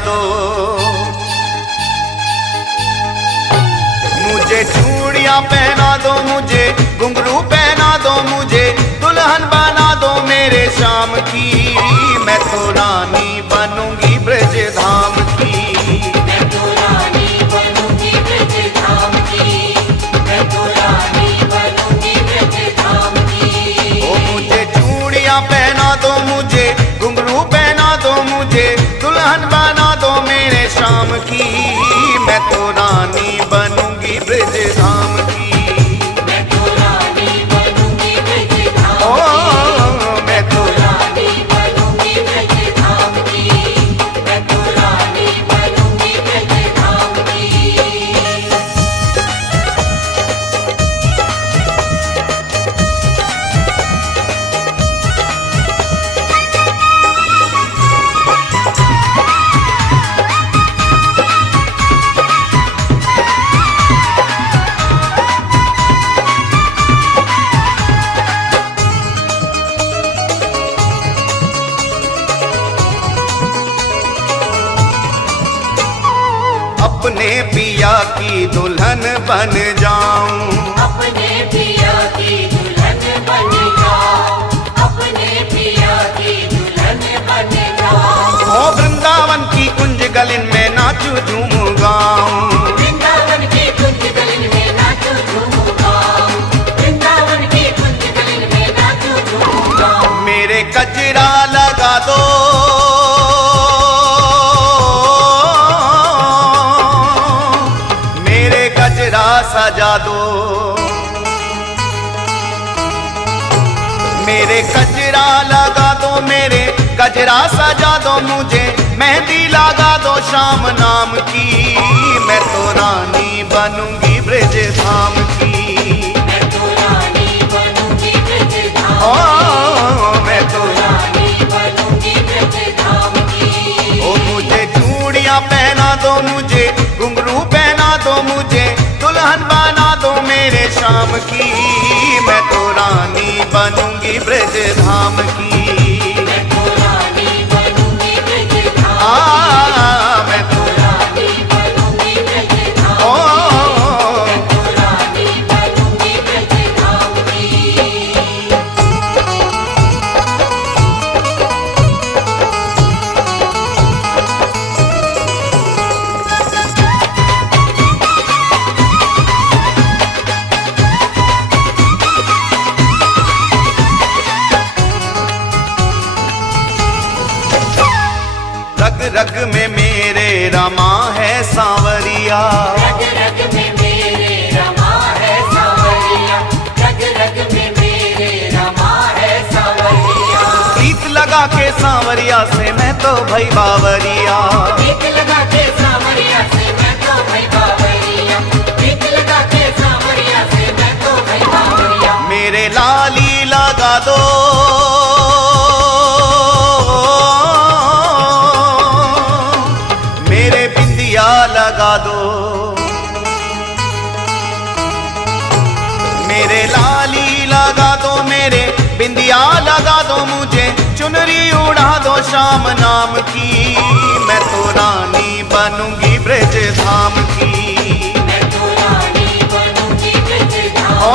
दो, मुझे चूड़ियां पहना दो, मुझे घुंघरू पहना दो, मुझे दुल्हन बना दो मेरे शाम की। मैं तो रानी बनूंगी ब्रज धाम की, मैं तो रानी बनूंगी ब्रज धाम की, मैं तो रानी बनूंगी ब्रज धाम की। ओ मुझे चूड़ियां पहना दो, मुझे घुंघरू पहना दो, मुझे दुल्हन बना दो मेरे शाम की। मैं तो रानी बनूंगी ब्रज धाम की, मैं तो रानी बनूंगी ब्रज धाम ओ मैं तो रानी बनूंगी ब्रज धाम की, मैं तो रानी बनूंगी ब्रज धाम की। अपने पिया की दुल्हन बन जाऊं, अपने पिया की दुल्हन बन जाओ, अपने पिया की दुल्हन बन जाओ। ओ वृंदावन की कुंज गलिन में नाचू झूम गाऊं, वृंदावन की कुंज गलिन में नाचो झूम गाओ, वृंदावन की कुंज गलिन में नाचो झूम गाओ। मेरे कजरा लगा दो, मेरे गजरा सजा दो, मेरे गजरा लगा दो, मेरे गजरा सजा दो, मुझे मेहंदी लगा दो शाम नाम की। मैं तो रानी बनूंगी ब्रज धाम की, मैं तो रानी बनूंगी ब्रज धाम ओ मैं तो रानी बनूंगी ब्रज धाम की। ओ मुझे चूड़ियां पहना दो, मुझे घुंघरू पहना दो, मुझे दुल्हन बना दो मेरे शाम की। मैं तो रानी बनूंगी ब्रज धाम की, मैं तो रानी बनूंगी ब्रज धाम मैं तो रानी बनूंगी ब्रज धाम ओ तो रानी बनूंगी ब्रज धाम की। रग रग में मेरे रमा है सांवरिया, रग रग में मेरे रमा है सांवरिया, रग रग में मेरे रमा है सांवरिया। गीत लगा के सांवरिया से मैं तो भई बावरिया, गीत लगा के सांवरिया से मैं तो भई बावरिया, गीत लगा के सांवरिया से मैं तो भई बावरिया। मेरे लाली लगा दो, मेरे बिंदिया लगा दो, मेरे लाली लगा दो, मेरे बिंदिया लगा दो, मुझे चुनरी उड़ा दो शाम नाम की। मैं तो रानी बनूंगी ब्रज धाम की, मैं तो रानी बनूंगी ब्रज धाम ओ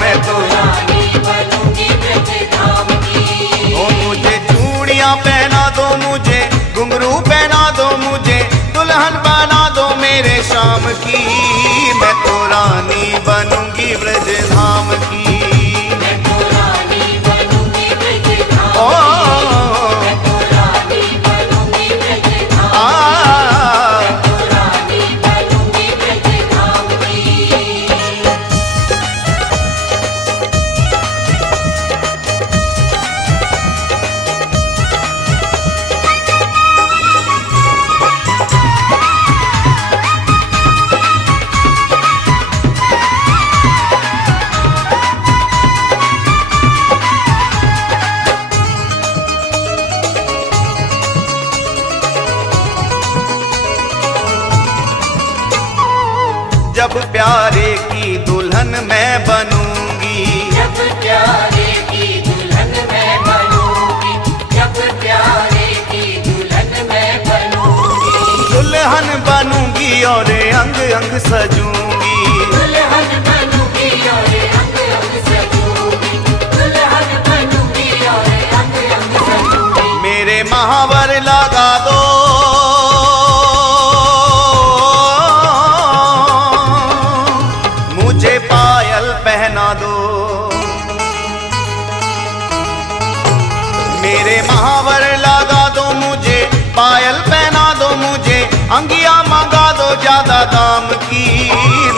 मैं तो रानी बनूंगी ब्रज धाम की। ओ मुझे चूड़ियां पहना दो, मुझे घुंघरू पहना दो, मुझे दुल्हन बना दो मेरे शाम की। मैं तो रानी बनूंगी ब्रज धाम की, मैं तो रानी बनूंगी ब्रज धाम ओ मैं तो रानी बनूंगी ब्रज धाम आ तो रानी बनूंगी ब्रज धाम की। जब प्यारे की दुल्हन मैं बनूंगी, जब प्यारे की दुल्हन मैं बनूंगी, जब प्यारे की दुल्हन मैं बनूंगी। सजूंगी। दुल्हन बनूंगी और अंग अंग सजूंगी, दुल्हन बनूंगी और अंग अंग सजूंगी। मेरे महावर लगा दो, मुझे पायल पहना दो। मेरे महावर लगा दो, मुझे पायल पहना दो, मुझे अंगिया मंगा दो ज्यादा दाम की।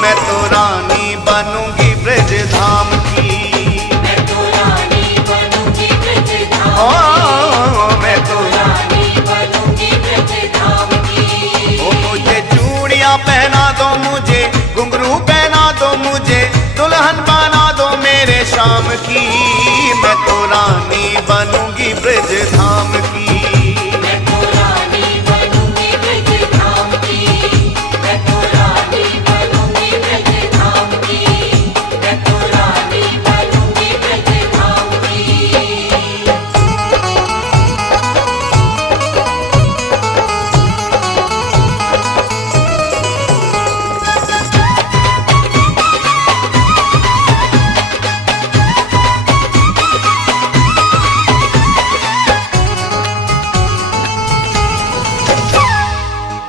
मैं तो रानी बनूंगी ब्रज धाम की। मैं तो रानी बनूंगी ब्रज धाम ओ मैं तो की, रानी बनूंगी ब्रज धाम की। ओ मुझे चूड़ियां पहना दो, मुझे घुंघरू पहना दो, मुझे दुल्हन बना दो मेरे शाम की। मैं तो रानी बनूंगी ब्रज धाम की। मैं तो रानी बनूंगी ब्रज धाम की, मैं तो रानी बनूंगी ब्रज धाम की, मैं तो रानी बनूंगी ब्रज धाम की।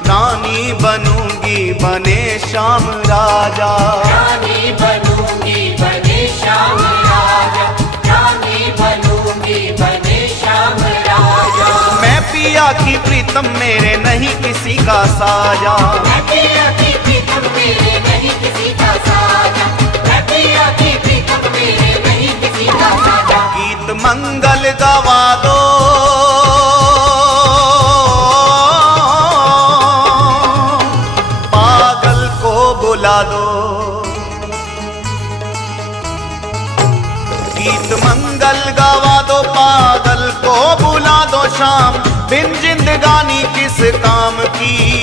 रानी बनूंगी बने श्याम राजा। रानी बनूंगी बने श्याम राजा, रानी बनूंगी बने श्याम राजा। मैं पिया की प्रीतम मेरे नहीं किसी का साजा। मैं पिया की प्रीतम मेरे नहीं किसी का साजा, मैं पिया की प्रीतम मेरे नहीं किसी का साजा। गीत मंगल गवा दो, पागल को बुला दो। गीत मंगल गवा दो, पागल को बुला दो। शाम बिन जिंदगानी किस काम की।